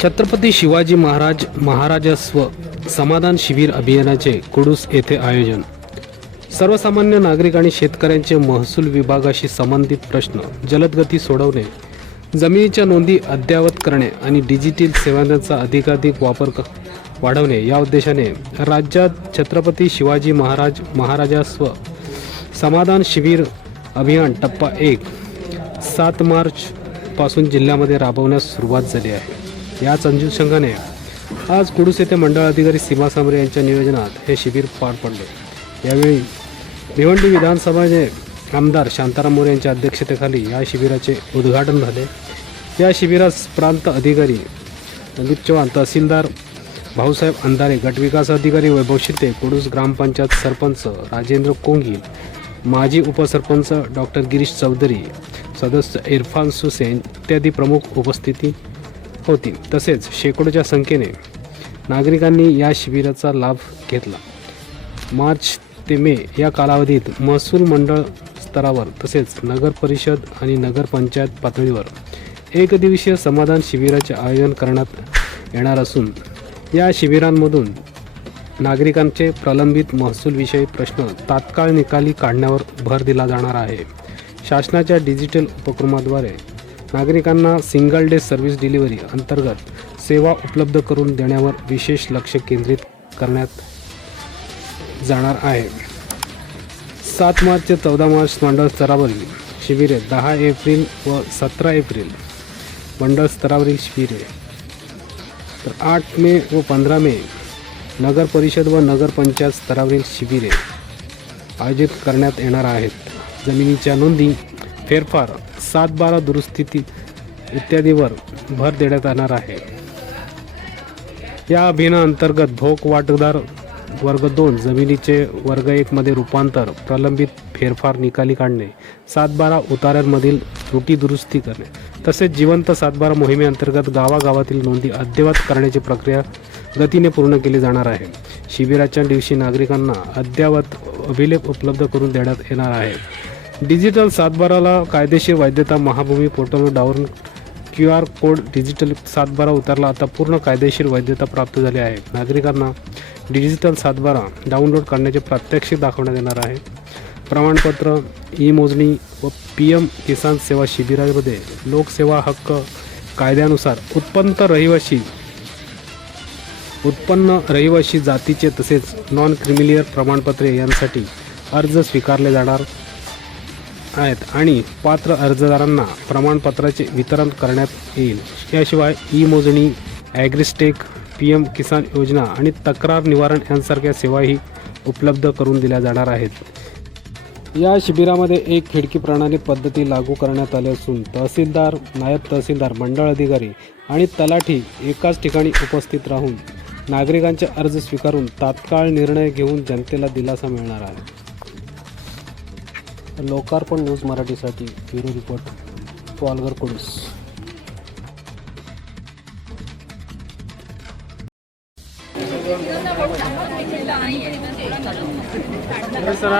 छत्रपती शिवाजी महाराज महाराजस्व समाधान शिबिर अभियानाचे कुडूस येथे आयोजन। सर्वसामान्य नागरिक आणि शेतकऱ्यांचे महसूल विभागाशी संबंधित प्रश्न जलदगती सोडवणे, जमिनीच्या नोंदी अद्ययावत करणे आणि डिजिटल सेवांचा अधिकाधिक वापर वाढवणे या उद्देशाने राज्यात छत्रपती शिवाजी महाराज महाराजस्व समाधान शिबिर अभियान टप्पा 1 7 मार्च पासून जिल्ह्यामध्ये राबवण्यास सुरुवात झाली आहे। याच अनुषंगाने आज कुडूस येथे मंडळ अधिकारी सीमा सांबरे यांच्या नियोजनात हे शिबिर पार पडले। यावेळी भिवंडी विधानसभाचे आमदार शांताराम मोरे यांच्या अध्यक्षतेखाली या शिबिराचे उद्घाटन झाले। या शिबिरास प्रांत अधिकारी अमित चव्हाण, तहसीलदार भाऊसाहेब अंधारे, गटविकास अधिकारी वैभव शिंदे, कुडूस ग्रामपंचायत सरपंच राजेंद्र कोंगी, माजी उपसरपंच डॉक्टर गिरीश चौधरी, सदस्य इरफान सुसेन इत्यादी प्रमुख उपस्थिती होती। तसेच शेकडोच्या संख्येने नागरिकांनी या शिबिराचा लाभ घेतला। मार्च ते मे या कालावधीत महसूल मंडळ स्तरावर तसेच नगर परिषद आणि नगरपंचायत पातळीवर एकदिवसीय समाधान शिबिराचे आयोजन करण्यात येणार असून या शिबिरांमधून नागरिकांचे प्रलंबित महसूलविषयी प्रश्न तात्काळ निकाली काढण्यावर भर दिला जाणार आहे। शासनाच्या डिजिटल उपक्रमाद्वारे नागरिकांना सिंगल डे सर्व्हिस डिलिव्हरी अंतर्गत सेवा उपलब्ध करून देण्यावर विशेष लक्ष केंद्रित करण्यात जाणार आहे। 7 मार्च ते 14 मार्च मंडळ स्तरावरील शिबिरे, 10 एप्रिल व 17 एप्रिल मंडळ स्तरावरील शिबिरे, तर 8 मे व 15 मे नगर परिषद व नगरपंचायत स्तरावरील शिबिरे आयोजित करण्यात येणार आहेत। जमिनीच्या नोंदी, फेरफार, 7/12 दुरुस्ती इत्यादीवर भर देण्यात येणार आहे। या अभियानाअंतर्गत भोग वाटदार वर्ग 2 जमिनीचे वर्ग 1 मध्ये रूपांतर, प्रलंबित फेरफार निकाली काढणे, 7/12 उतार्यांमधील त्रुटी दुरुस्ती करणे तसेच जिवंत 7/12 मोहिमेअंतर्गत गावागावातील नोंदी अद्ययावत करण्याची प्रक्रिया गतीने पूर्ण केली जाणार आहे। शिबिराच्या दिवशी नागरिकांना अद्ययावत अभिलेख उपलब्ध करून देण्यात येणार आहे। डिजिटल 7/12ला कायदेशीर वैधता महाभूमी पोर्टलवर डाउनलोड QR कोड डिजिटल 7/12 उतारला आता पूर्ण कायदेशीर वैधता प्राप्त झाली आहे। नागरिकांना डिजिटल 7/12 डाउनलोड करण्याचे प्रात्यक्षिक दाखवण्यात येणार आहे। प्रमाणपत्र, ई मोजणी व PM किसान सेवा शिबिरामध्ये लोकसेवा हक्क कायद्यानुसार उत्पन्न रहिवासी जातीचे तसेच नॉन क्रिमिलियर प्रमाणपत्रे यांसाठी अर्ज स्वीकारले जाणार आहेत आणि पात्र अर्जदारांना प्रमाणपत्राचे वितरण करण्यात येईल। याशिवाय ई मोजणी, ॲग्रिस्टेक, PM किसान योजना आणि तक्रार निवारण यांसारख्या सेवाही उपलब्ध करून दिल्या जाणार आहेत। या शिबिरामध्ये एक खिडकी प्रणाली पद्धती लागू करण्यात आली असून तहसीलदार, नायब तहसीलदार, मंडळ अधिकारी आणि तलाठी एकाच ठिकाणी उपस्थित राहून नागरिकांचे अर्ज स्वीकारून तात्काळ निर्णय घेऊन जनतेला दिलासा मिळणार आहे। लोकार्पण न्यूज मराठीसाठी ब्युरो रिपोर्ट, पालघर, कुडूस। नमस्कार।